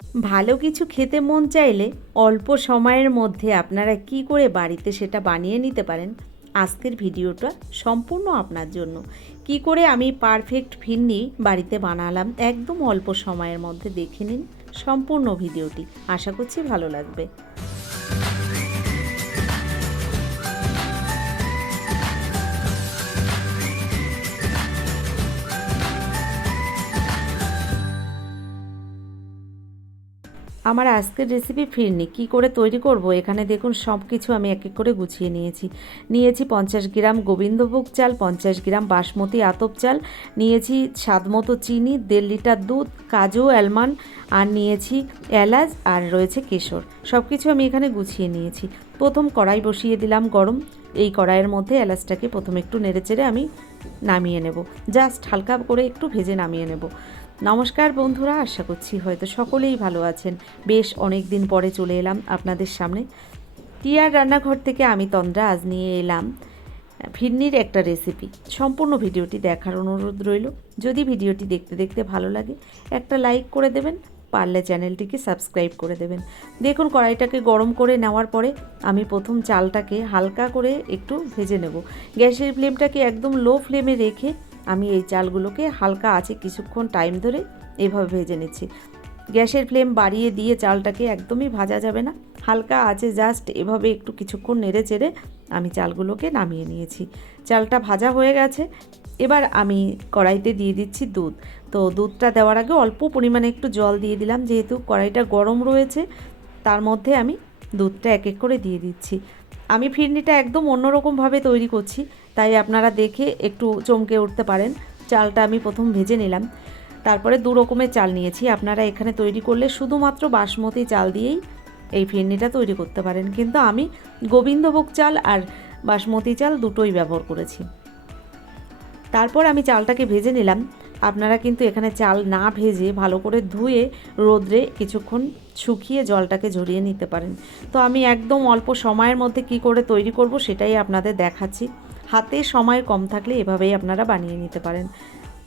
ভালো কিছু খেতে মন চাইলে অল্প সময়ের মধ্যে আপনারা কি করে বাড়িতে সেটা বানিয়ে নিতে পারেন, আজকের ভিডিওটা সম্পূর্ণ আপনার জন্য। কি করে আমি পারফেক্ট ফিরনি বাড়িতে বানালাম একদম অল্প সময়ের মধ্যে, দেখে নিন সম্পূর্ণ ভিডিওটি। আশা করছি ভালো লাগবে। আমার আজকের রেসিপি ফিরনি কী করে তৈরি করব, এখানে দেখুন সব কিছু আমি এক এক করে গুছিয়ে নিয়েছি 50 গ্রাম গোবিন্দভোগ চাল, 50 গ্রাম বাসমতি আতপ চাল, নিয়েছি স্বাদ মতো চিনি, 1.5 লিটার দুধ, কাজু, আলমন্ড, আর নিয়েছি এলাচ, আর রয়েছে কেশর। সব কিছু আমি এখানে গুছিয়ে নিয়েছি। প্রথম কড়াই বসিয়ে দিলাম গরম। এই কড়াইয়ের মধ্যে এলাচটাকে প্রথমে একটু নেড়েচেড়ে আমি নামিয়ে নেব, জাস্ট হালকা করে একটু ভেজে নামিয়ে নেব। নমস্কার বন্ধুরা, আশা করছি হয়তো সকলেই ভালো আছেন। বেশ অনেক দিন পরে চলে এলাম আপনাদের সামনে। টিয়ার রান্নাঘর থেকে আমি তন্দ্রা আজ নিয়ে এলাম ফিরনির একটা রেসিপি। সম্পূর্ণ ভিডিওটি দেখার অনুরোধ রইল। যদি ভিডিওটি দেখতে দেখতে ভালো লাগে একটা লাইক করে দেবেন, পারলে চ্যানেলটিকে সাবস্ক্রাইব করে দেবেন। দেখুন কড়াইটাকে গরম করে নেওয়ার পরে আমি প্রথম চালটাকে হালকা করে একটু ভেজে নেব। গ্যাসের ফ্লেমটাকে একদম লো ফ্লেমে রেখে আমি এই চালগুলোকে হালকা আছে কিছুক্ষণ টাইম ধরে এভাবে ভেজে নিচ্ছি। গ্যাসের ফ্লেম বাড়িয়ে দিয়ে চালটাকে একদমই ভাজা যাবে না, হালকা আছে জাস্ট এভাবে একটু কিছুক্ষণ নেড়ে চেড়ে আমি চালগুলোকে নামিয়ে নিয়েছি। চালটা ভাজা হয়ে গেছে। এবার আমি কড়াইতে দিয়ে দিচ্ছি দুধ। তো দুধটা দেওয়ার আগে অল্প পরিমাণে একটু জল দিয়ে দিলাম, যেহেতু কড়াইটা গরম রয়েছে তার মধ্যে আমি দুধটা এক এক করে দিয়ে দিচ্ছি। আমি ফিরনিটা একদম অন্যরকমভাবে তৈরি করছি, তাই আপনারা দেখে একটু চমকে উঠতে পারেন। চালটা আমি প্রথম ভেজে নিলাম, তারপরে 2 রকমের চাল নিয়েছি। আপনারা এখানে তৈরি করলে শুধুমাত্র বাসমতি চাল দিয়েই এই ফিরনিটা তৈরি করতে পারেন, কিন্তু আমি গোবিন্দভোগ চাল আর বাসমতি চাল দুটোই ব্যবহার করেছি। তারপর আমি চালটাকে ভেজে নিলাম। আপনারা কিন্তু এখানে চাল না ভেজে ভালো করে ধুয়ে রোদ্রে কিছুক্ষণ শুকিয়ে জলটাকে ঝরিয়ে নিতে পারেন। তো আমি একদম অল্প সময়ের মধ্যে কি করে তৈরি করব সেটাই আপনাদের দেখাচ্ছি। হাতে সময় কম থাকলে এভাবেই আপনারা বানিয়ে নিতে পারেন।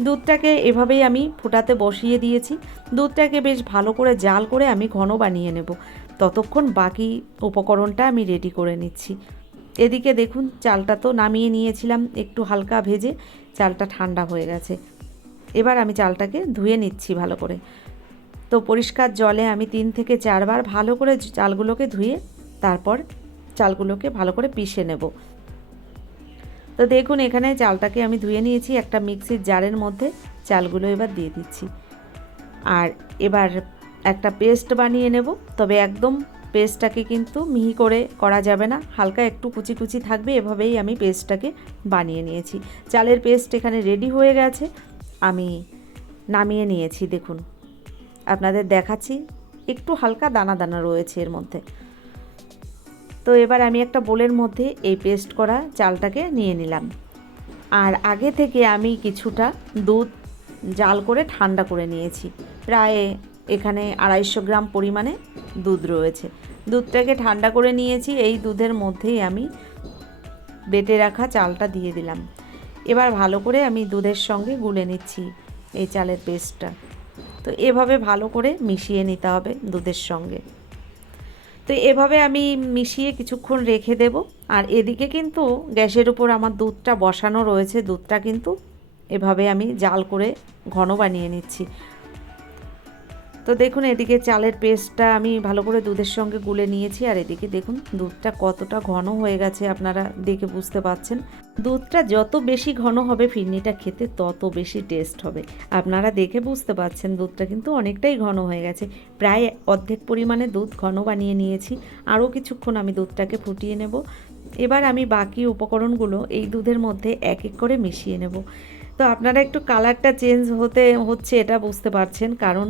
দুধটাকে এভাবেই আমি ফোটাতে বসিয়ে দিয়েছি। দুধটাকে বেশ ভালো করে জাল করে আমি ঘন বানিয়ে নেব। ততক্ষণ বাকি উপকরণটা আমি রেডি করে নিচ্ছি। এদিকে দেখুন চালটা তো নামিয়ে নিয়েছিলাম একটু হালকা ভেজে, চালটা ঠান্ডা হয়ে গেছে। এবার আমি চালটাকে ধুয়ে নিচ্ছি ভালো করে। তো পরিষ্কার জলে আমি 3 থেকে 4 বার ভালো করে চালগুলোকে ধুয়ে তারপর চালগুলোকে ভালো করে পিষে নেব। তো দেখুন এখানে চালটাকে আমি ধুয়ে নিয়েছি। একটা মিক্সির জারের মধ্যে চালগুলো এবার দিয়ে দিচ্ছি, আর এবার একটা পেস্ট বানিয়ে নেব। তবে একদম পেস্টটাকে কিন্তু মিহি করে করা যাবে না, হালকা একটু কুচি কুচি থাকবে। এভাবেই আমি পেস্টটাকে বানিয়ে নিয়েছি। চালের পেস্ট এখানে রেডি হয়ে গেছে, আমি নামিয়ে নিয়েছি। দেখুন আপনাদের দেখাচ্ছি, একটু হালকা দানা দানা রয়েছে এর মধ্যে। তো এবার আমি একটা বোলের মধ্যে এই পেস্ট করা চালটাকে নিয়ে নিলাম, আর আগে থেকে আমি কিছুটা দুধ জাল করে ঠান্ডা করে নিয়েছি। প্রায় এখানে 250 গ্রাম পরিমাণে দুধ রয়েছে। দুধটাকে ঠান্ডা করে নিয়েছি। এই দুধের মধ্যেই আমি বেটে রাখা চালটা দিয়ে দিলাম। এবার ভালো করে আমি দুধের সঙ্গে গুলে নিচ্ছি এই চালের পেস্টটা। তো এভাবে ভালো করে মিশিয়ে নিতে হবে দুধের সঙ্গে। তো এভাবে আমি মিশিয়ে কিছুক্ষণ রেখে দেব। আর এদিকে কিন্তু গ্যাসের উপর আমার দুধটা বসানো রয়েছে। দুধটা কিন্তু এভাবে আমি জাল করে ঘন বানিয়ে নিচ্ছি। তো দেখুন এদিকে চালের পেস্টটা আমি ভালো করে দুধের সঙ্গে গুলে নিয়েছি, আর এদিকে দেখুন দুধটা কতটা ঘন হয়ে গেছে আপনারা দেখে বুঝতে পাচ্ছেন। দুধটা যত বেশি ঘন হবে ফিরনিটা খেতে তত বেশি টেস্ট হবে। আপনারা দেখে বুঝতে পাচ্ছেন দুধটা কিন্তু অনেকটাই ঘন হয়ে গেছে। প্রায় অর্ধেক পরিমাণে দুধ ঘন বানিয়ে নিয়েছি। আরও কিছুক্ষণ আমি দুধটাকে ফুটিয়ে নেব। এবার আমি বাকি উপকরণগুলো এই দুধের মধ্যে এক এক করে মিশিয়ে নেব। তো আপনারা একটু কালারটা চেঞ্জ হচ্ছে এটা বুঝতে পারছেন, কারণ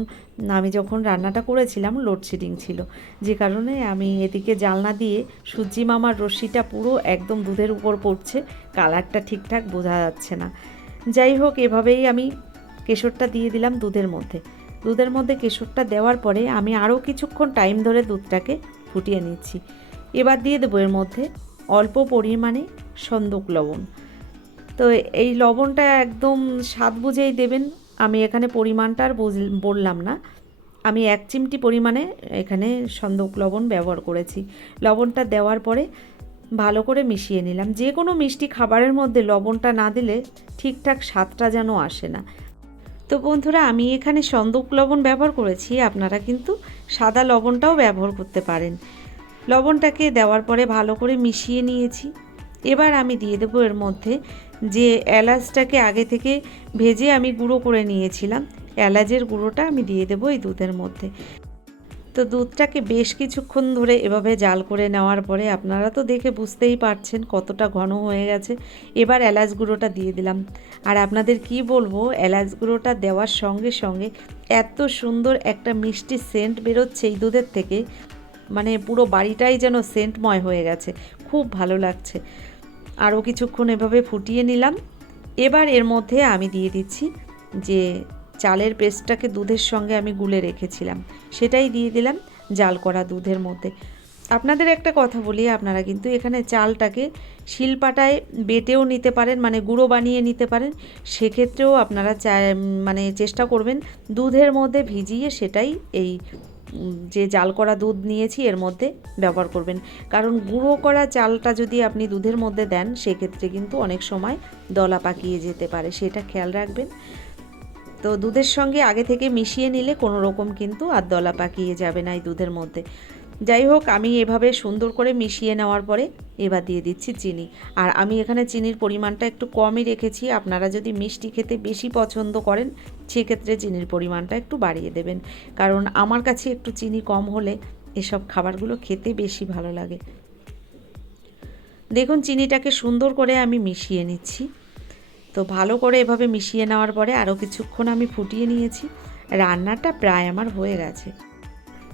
আমি যখন রান্নাটা করেছিলাম লোডশেডিং ছিল, যে কারণে আমি এদিকে জানলা দিয়ে সূর্যি মামার রশ্মিটা পুরো একদম দুধের উপর পড়ছে, কালারটা ঠিকঠাক বোঝা যাচ্ছে না। যাই হোক এভাবেই আমি কেশরটা দিয়ে দিলাম দুধের মধ্যে। দুধের মধ্যে কেশরটা দেওয়ার পরে আমি আরও কিছুক্ষণ টাইম ধরে দুধটাকে ফুটিয়ে নিচ্ছি। এবার দিয়ে দেবো এর মধ্যে অল্প পরিমাণে সন্দক লবণ। তো এই লবণটা একদম স্বাদ বুঝেই দেবেন। আমি এখানে পরিমাণটা আর বললাম না। আমি 1 চিমটি পরিমাণে এখানে সন্দক লবণ ব্যবহার করেছি। লবণটা দেওয়ার পরে ভালো করে মিশিয়ে নিলাম। যে কোনো মিষ্টি খাবারের মধ্যে লবণটা না দিলে ঠিকঠাক স্বাদটা যেন আসে না। তো বন্ধুরা, আমি এখানে সন্দক লবণ ব্যবহার করেছি, আপনারা কিন্তু সাদা লবণটাও ব্যবহার করতে পারেন। লবণটাকে দেওয়ার পরে ভালো করে মিশিয়ে নিয়েছি। এবার আমি দিয়ে দেবো এর মধ্যে যে এলাচটাকে আগে থেকে ভেজে আমি গুঁড়ো করে নিয়েছিলাম, এলাচের গুঁড়োটা আমি দিয়ে দেবো এই দুধের মধ্যে। তো দুধটাকে বেশ কিছুক্ষণ ধরে এভাবে জাল করে নেওয়ার পরে আপনারা তো দেখে বুঝতেই পারছেন কতটা ঘন হয়ে গেছে। এবার এলাচ গুঁড়োটা দিয়ে দিলাম। আর আপনাদের কি বলবো, এলাচ গুঁড়োটা দেওয়ার সঙ্গে সঙ্গে এত সুন্দর একটা মিষ্টি সেন্ট বেরোচ্ছে এই দুধের থেকে, মানে পুরো বাড়িটাই যেন সেন্টময় হয়ে গেছে, খুব ভালো লাগছে। আরও কিছুক্ষণ এভাবে ফুটিয়ে নিলাম। এবার এর মধ্যে আমি দিয়ে দিচ্ছি যে চালের পেস্টটাকে দুধের সঙ্গে আমি গুলে রেখেছিলাম, সেটাই দিয়ে দিলাম জাল করা দুধের মধ্যে। আপনাদের একটা কথা বলি, আপনারা কিন্তু এখানে চালটাকে শিলপাটায় বেটেও নিতে পারেন, মানে গুঁড়ো বানিয়ে নিতে পারেন। সেক্ষেত্রেও আপনারা মানে চেষ্টা করবেন দুধের মধ্যে ভিজিয়ে সেটাই এই যে জাল করা দুধ নিয়েছি এর মধ্যে ব্যবহার করবেন। কারণ গুঁড়ো করা চালটা যদি আপনি দুধের মধ্যে দেন সেক্ষেত্রে কিন্তু অনেক সময় দলা পাকিয়ে যেতে পারে, সেটা খেয়াল রাখবেন। তো দুধের সঙ্গে আগে থেকে মিশিয়ে নিলে কোনো রকম কিন্তু আর দলা পাকিয়ে যাবে না এই দুধের মধ্যে। যাই হোক, আমি এভাবে সুন্দর করে মিশিয়ে নেওয়ার পরে এবার দিয়ে দিচ্ছি চিনি। আর আমি এখানে চিনির পরিমাণটা একটু কমই রেখেছি। আপনারা যদি মিষ্টি খেতে বেশি পছন্দ করেন সেক্ষেত্রে চিনির পরিমাণটা একটু বাড়িয়ে দেবেন, কারণ আমার কাছে একটু চিনি কম হলে এসব খাবারগুলো খেতে বেশি ভালো লাগে। দেখুন চিনিটাকে সুন্দর করে আমি মিশিয়ে নিচ্ছি। তো ভালো করে এভাবে মিশিয়ে নেওয়ার পরে আরও কিছুক্ষণ আমি ফুটিয়ে নিয়েছি। রান্নাটা প্রায় আমার হয়ে গেছে।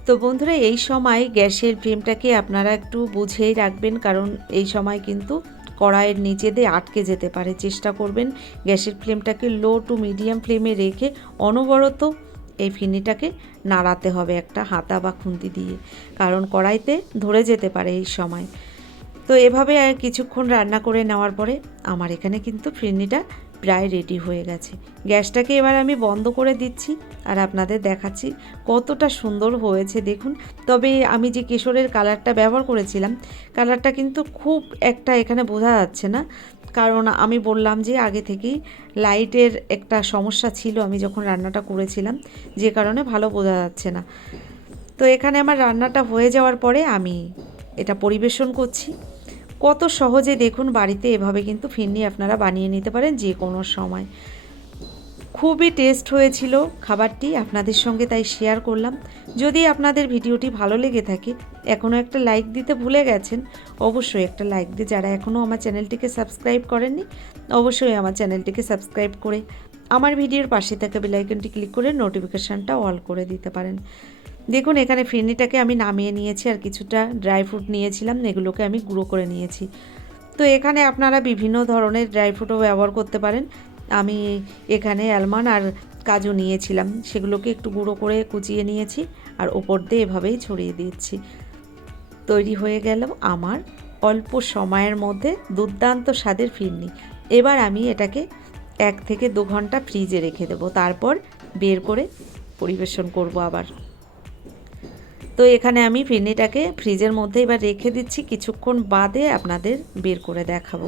তো বন্ধুরা, এই সময় গ্যাসের ফ্লেমটাকে আপনারা একটু বুঝেই রাখবেন, কারণ এই সময় কিন্তু কড়াইয়ের নিচে দিয়ে আটকে যেতে পারে। চেষ্টা করবেন গ্যাসের ফ্লেমটাকে লো টু মিডিয়াম ফ্লেমে রেখে অনবরত এই ফিরনিটাকে নাড়াতে হবে একটা হাতা বা খুন্তি দিয়ে, কারণ কড়াইতে ধরে যেতে পারে এই সময়। তো এভাবে আর কিছুক্ষণ রান্না করে নেওয়ার পরে আমার এখানে কিন্তু ফিরনিটা প্রায় রেডি হয়ে গেছে। গ্যাসটাকে এবার আমি বন্ধ করে দিচ্ছি আর আপনাদের দেখাচ্ছি কতটা সুন্দর হয়েছে দেখুন। তবে আমি যে কেশরের কালারটা ব্যবহার করেছিলাম, কালারটা কিন্তু খুব একটা এখানে বোঝা যাচ্ছে না, কারণ আমি বললাম যে আগে থেকেই লাইটের একটা সমস্যা ছিল আমি যখন রান্নাটা করেছিলাম, যে কারণে ভালো বোঝা যাচ্ছে না। তো এখানে আমার রান্নাটা হয়ে যাওয়ার পরে আমি এটা পরিবেশন করছি। কত সহজে দেখুন বাড়িতে এভাবে কিন্তু ফিরনি আপনারা বানিয়ে নিতে পারেন যে কোনো সময়। খুবই টেস্ট হয়েছিল খাবারটি, আপনাদের সঙ্গে তাই শেয়ার করলাম। যদি আপনাদের ভিডিওটি ভালো লেগে থাকে, এখনও একটা লাইক দিতে ভুলে গেছেন, অবশ্যই একটা লাইক দিয়ে যারা এখনও আমার চ্যানেলটিকে সাবস্ক্রাইব করেননি অবশ্যই আমার চ্যানেলটিকে সাবস্ক্রাইব করে আমার ভিডিওর পাশে থাকা বেল আইকনটি ক্লিক করে নোটিফিকেশানটা অল করে দিতে পারেন। দেখুন এখানে ফিরনিটাকে আমি নামিয়ে নিয়েছি আর কিছুটা ড্রাই ফ্রুট নিয়েছিলাম, এগুলোকে আমি গুঁড়ো করে নিয়েছি। তো এখানে আপনারা বিভিন্ন ধরনের ড্রাই ফ্রুটও ব্যবহার করতে পারেন। আমি এখানে আলমন্ড আর কাজু নিয়েছিলাম, সেগুলোকে একটু গুঁড়ো করে কুচিয়ে নিয়েছি আর ওপর দিয়ে এভাবেই ছড়িয়ে দিচ্ছি। তৈরি হয়ে গেল আমার অল্প সময়ের মধ্যে দুর্দান্ত স্বাদের ফিরনি। এবার আমি এটাকে 1 থেকে 2 ঘন্টা ফ্রিজে রেখে দেবো, তারপর বের করে পরিবেশন করব আবার। তো এখানে আমি ফিরনিটাকে ফ্রিজের মধ্যে এবার রেখে দিচ্ছি, কিছুক্ষণ বাদে আপনাদের বের করে দেখাবো।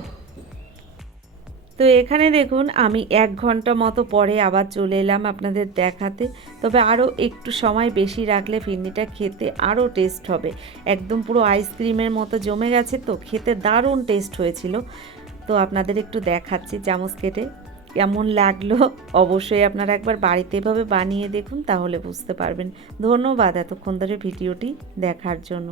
তো এখানে দেখুন আমি 1 ঘন্টা মতো পরে আবার চলে এলাম আপনাদের দেখাতে। তবে আরও একটু সময় বেশি রাখলে ফিরনিটা খেতে আরও টেস্ট হবে। একদম পুরো আইসক্রিমের মতো জমে গেছে, তো খেতে দারুণ টেস্ট হয়েছিল। তো আপনাদের একটু দেখাচ্ছি চামচ কেটে কেমন লাগলো। অবশ্যই আপনারা একবার বাড়িতে এভাবে বানিয়ে দেখুন, তাহলে বুঝতে পারবেন। ধন্যবাদ এতক্ষণ ধরে ভিডিওটি দেখার জন্য।